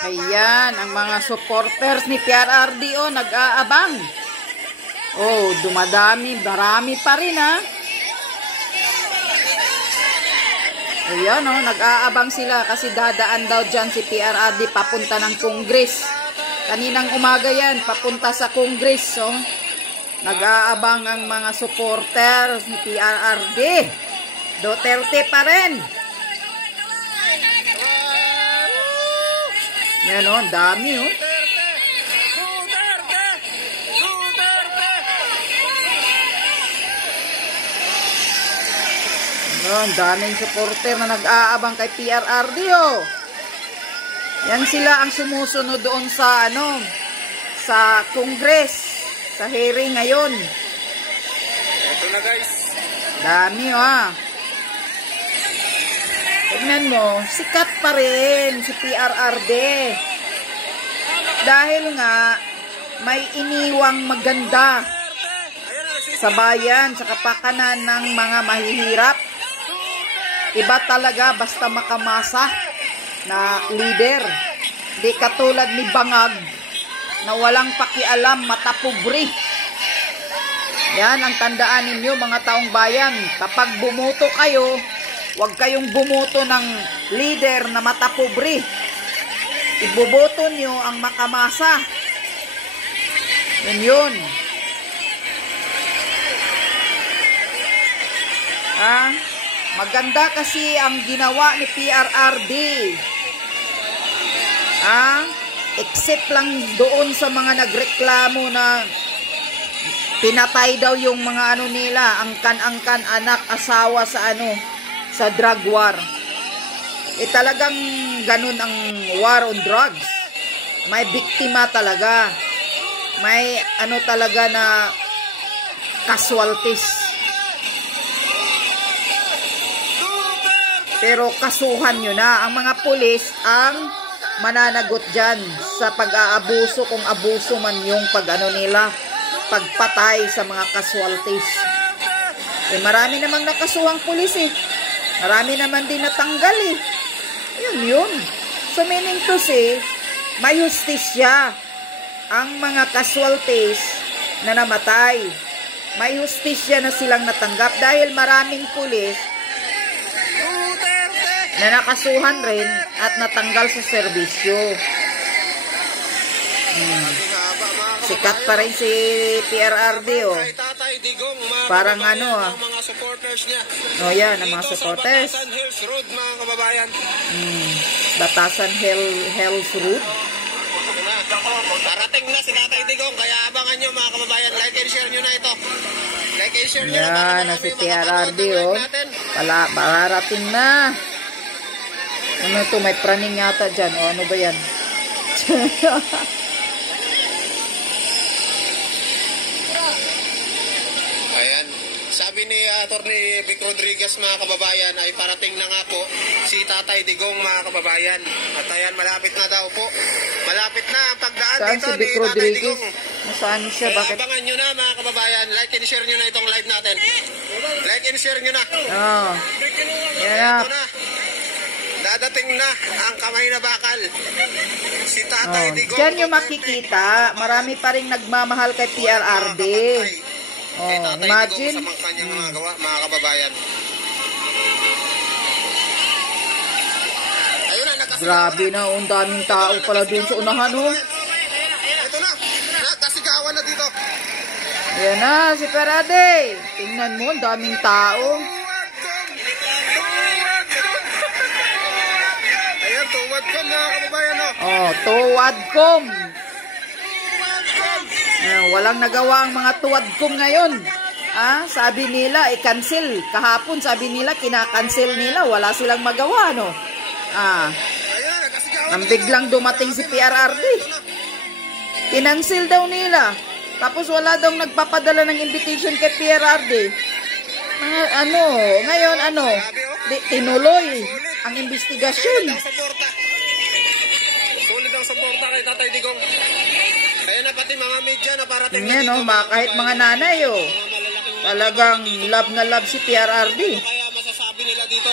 Ayan, ang mga supporters ni PRRD nag-aabang. Oh, dumadami, marami pa rin Ayan nag-aabang sila kasi dadaan daw dyan si PRRD papunta ng Congress. Kaninang umaga yan, papunta sa Congress. Nag-aabang ang mga supporters ni PRRD. Duterte pa rin. Yan ang dami ang daming supporter na nag-aabang kay PRRD Yan sila ang sumusunod doon sa sa Congress, sa hearing ngayon. Ito na guys. Dami Tignan mo, sikat pa rin si PRRD. Dahil nga may iniwang maganda sa bayan, sa kapakanan ng mga mahihirap. Iba talaga basta makamasa na leader. Di katulad ni Bangag na walang pakialam, matapobre. Yan ang tandaan ninyo mga taong bayan. Kapag bumuto kayo, huwag kayong bumuto ng leader na matapobre. Iboboto nyo ang makamasa. Yun. Maganda kasi ang ginawa ni PRRD. Except lang doon sa mga nagreklamo na pinatay daw yung mga nila, angkan-angkan, anak, asawa sa drug war. Talagang ganun ang war on drugs. May biktima talaga. May talaga na casualties. Pero kasuhan nyo na. Ang mga pulis ang mananagot dyan sa pag-aabuso, kung abuso man yung pagpatay sa mga casualties. Marami namang nakasuhang pulis Marami naman din natanggal Yun. So meaning to say, may hustisya ang mga casualties na namatay. May hustisya na silang natanggap dahil maraming pulis na nakasuhan rin at natanggal sa serbisyo. Sikat pa rin si PRRD Parang mga supporters niya. Yan ang mga supporters. Batasan Hills Road mga kababayan. Batasan Hills Road. Darating na si Tatay Digong, kaya abangan nyo mga kababayan. Like and share nyo na ito. Like and share nyo na. Yan, si PRRD Parating na. May praning yata dyan. Ano ba yan? Ayan. Sabi ni Atty. Vic Rodriguez mga kababayan ay parating na nga po si Tatay Digong mga kababayan. At ayan, malapit na daw po. Malapit na ang pagdaan saan dito si Vic ni Tatay Rodriguez? Digong. Saan siya? Bakit? Abangan nyo na mga kababayan. Like and share nyo na itong live natin. Like and share nyo na. Yan. Ito na. Dadating na ang kamay na bakal. Si Tatay Digong. Diyan yung makikita. Marami pa rin nagmamahal kay PRRD. Imagine. Sa kanyang mga gawa, mga kababayan. Ayun na, grabe na. Ang daming tao pala dun sa unahan. Ito na. Nakasigawan na dito. Ayan na, si PRRD. Tingnan mo, ang daming tao. Tuwadcom mga kababayan Tuwadcom. Walang nagawa ang mga tuwadcom ngayon. Sabi nila i-cancel. Kahapon sabi nila kina-cancel nila. Wala silang magawa Nang biglang dumating si PRRD. Kinancel daw nila. Tapos wala daw nagpapadala ng invitation kay PRRD. Ngayon tinuloy ang investigasyon. Sulit ang suporta kay Tatay Digong. Kaya na pati mga media na parating na dito. Kahit mga nanay talagang love na love si PRRD. Kaya masasabi nila dito.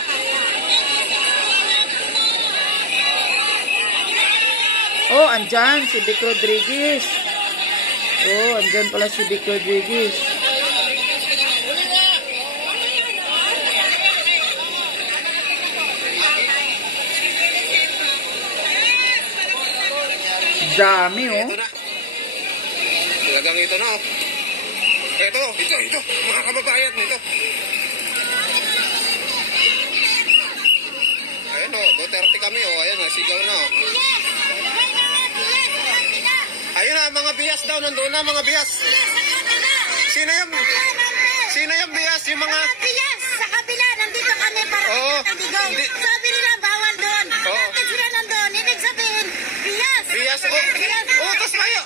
Oh, andyan si Vic Rodriguez. Oh, andyan pala si Vic Rodriguez. Dami, oh. Ito na. Talagang ito na, oh. Ito. Mga kababayan, ito. Ayan, oh. Duterte kami, oh. Ayan, sigaw na, oh. Ayun na, mga bias daw. Nandun na, mga bias. Sino yung bias? Yung mga... Bias! Sa kabila, nandito kami para Digong. Sabi nila, bawal doon. Bakit sila nandun? Ibig sabihin, bias! Bias, oh. Utos kayo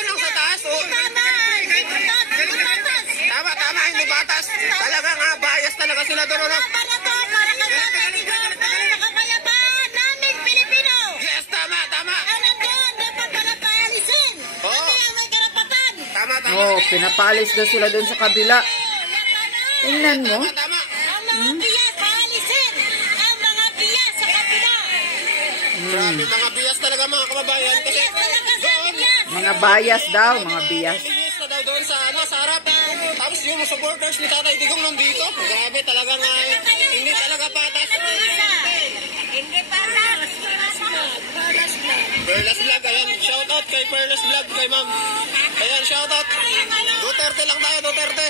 lang sa taas, oh. Tama! Hindi batas! Tama, hindi batas. Talaga nga, bias talaga sila doon, ano? Para to, para kami Digong, para sa kapayapaan namin, Pilipino! Yes, tama. Ang nandun, dapat pala paalisin! Kami ang may karapatan! Tama. Oh, pinapaalis daw sila doon sa kabila. Tingnan mo. Tama. Ang mga bias, paalisin! Ang mga bias sa kabila! Grabe, mga bias talaga, mga kababayan. Kasi Bias talaga sa bias! Mga bias daw, mga bias. bias na daw doon sa harap. Tapos yung supporters ni Tatay Digong nandito. Grabe, talaga nga. Hindi talaga patas. Hindi patas! Perlas Vlog, ayan. Shoutout kay Perlas Vlog, kay ma'am. Ayan, shoutout. Duterte lang tayo, Duterte.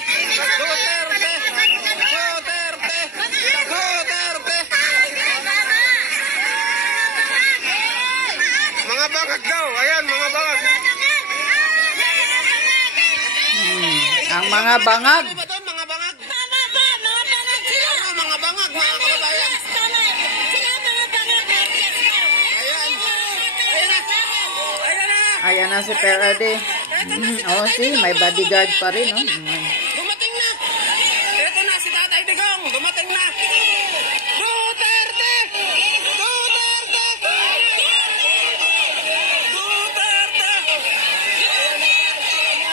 Mga bangag daw. Ayan, mga bangag. Ang mga bangag. Ano ba doon, mga bangag? Tama ba? Mga bangag sila! Ano, mga bangag, mga kababayan? Tama! Sila mga bangag na bias daw! Ayan. Ayan na. Ayan na si Perade. Oh, see, may bodyguard pa rin, oh. Dumating na. Ito na si Tatay Digong. Dumating na. Duterte!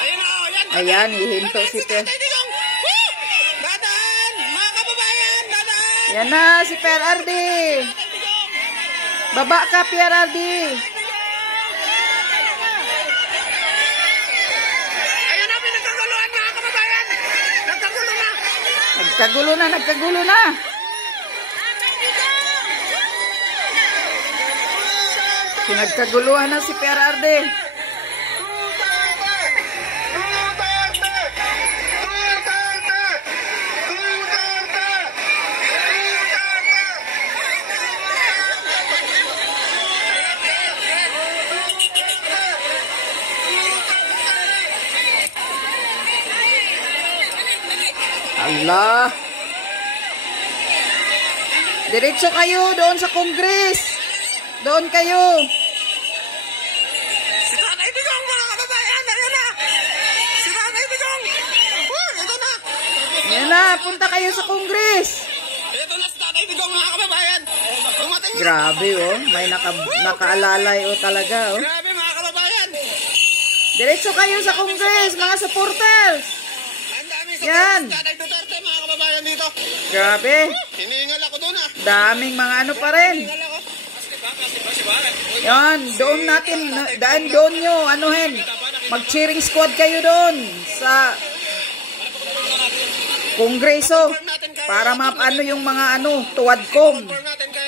Ayan na, oh, ayan. Ayan, ihinto si Tatay Per. Digong. Woo! Dadaan! Mga kababayan, dadaan! Yan na si Perade. Tatay Digong! Baba ka, Perade. Ayun na, pinagkaguluhan, mga kababayan! Nagkagulo na! Nagkagulo na. Pinagkaguluhan na si Perade. Allah. Diretso kayo doon sa Congress. Doon kayo. Si Tatay Digong, mga kababayan! Ayun na! Si Tatay Digong! Ito na! Yan na, punta kayo sa Congress. Ito na si Tatay Digong, mga kababayan! Dumating na! Grabe, oh. May nakaalalay, oh, talaga, oh. Grabe, mga kababayan! Diretso kayo sa Congress, mga supporters. Ang dami sa Yan. si Tatay Duterte, mga kababayan dito. Grabe. Hinihingal ako doon, ah. Daming mga ano pa rin. Hinihingal ako. Yan, doon natin, daan doon nyo, anuhin. Mag-cheering squad kayo doon sa Kongreso para mapaano yung mga ano, tuwadkom. Confirm natin kay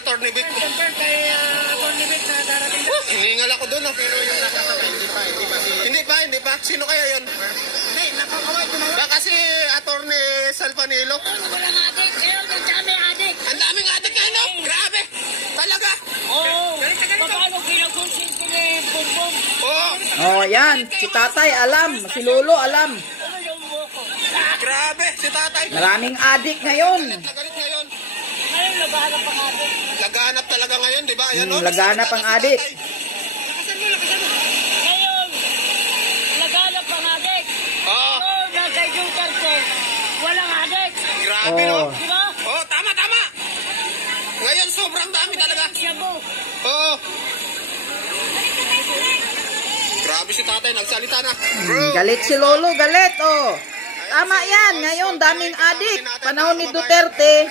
Atty. Vic. Hinihingal ako doon, ah. Pero yung nakasabay, hindi pa. Sino kaya yun? Hindi, nakakaway ko na. Baka si Atty. Salpanilo. Walang adik! Ayun, ang dami adik! Ang daming adik na, no? Grabe! Talaga! Oo! Paano kinakonsin ko ni Bongbong? Oo! Oh, yan, si tatay alam, si lolo alam. Ano yung buko? Grabe! Si Tatay! Maraming adik ngayon. Nagalit ngayon. Ngayon, labahan pa adik. Laganap talaga ngayon, di ba? Ayan, no? Laganap ang adik. Ngayon, laganap ang adik. Oo! Oo, na kay Duterte, walang adik. Grabe, no? Oh. Di ba? Oo, tama! Ngayon, sobrang dami talaga. Siya mo. Oo! Grabe si Tatay, nagsalita na. Bro! Galit si lolo, galit, oh. Tama yan, ngayon daming adik. Panahon ni Duterte,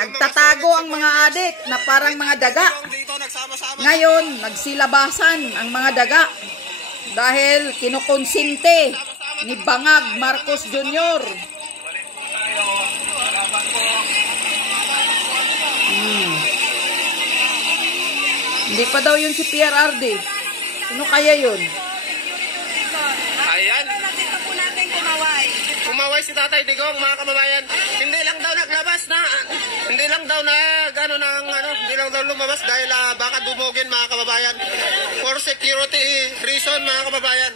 nagtatago ang mga adik na parang mga daga. Dito, nagsama-sama Ngayon, nagsilabasan ang mga daga dahil kinukonsinte ni Bangag Marcos Jr. Hindi pa daw yun si PRRD. Sino kaya yun? Ayan. Nakita po natin kumaway. Kumaway si Tatay Digong, mga kababayan. Hindi lang daw naglabas na, hindi lang daw hindi lang daw lumabas dahil baka dumugin, mga kababayan. For security reason, mga kababayan.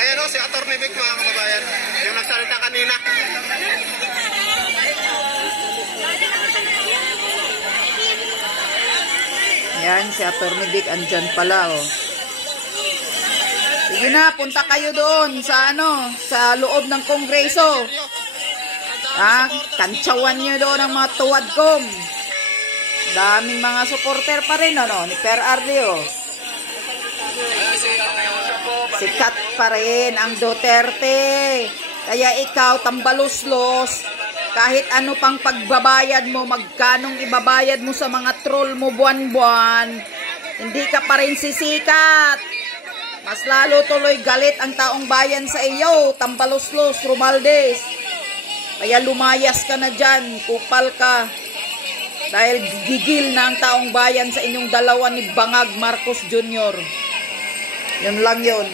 Ayan o, si Atty. Vic, mga kababayan. Yung nagsalita kanina. Yan, si Atty. Vic, andyan pala, oh. Sige na, punta kayo doon sa sa loob ng Kongreso. Kantsawan nyo doon ang mga tuwadkom. Daming mga supporter pa rin, ni PRRD, oh. Sikat pa rin ang Duterte. Kaya ikaw, tambaluslos, kahit ano pang pagbabayad mo, magkanong ibabayad mo sa mga troll mo buwan-buwan, hindi ka pa rin sisikat. Mas lalo tuloy galit ang taong bayan sa iyo, tambaluslos, Romualdez. Kaya lumayas ka na dyan, kupal ka. Dahil gigil na ang taong bayan sa inyong dalawa ni Bangag Marcos Jr. Yun lang yun.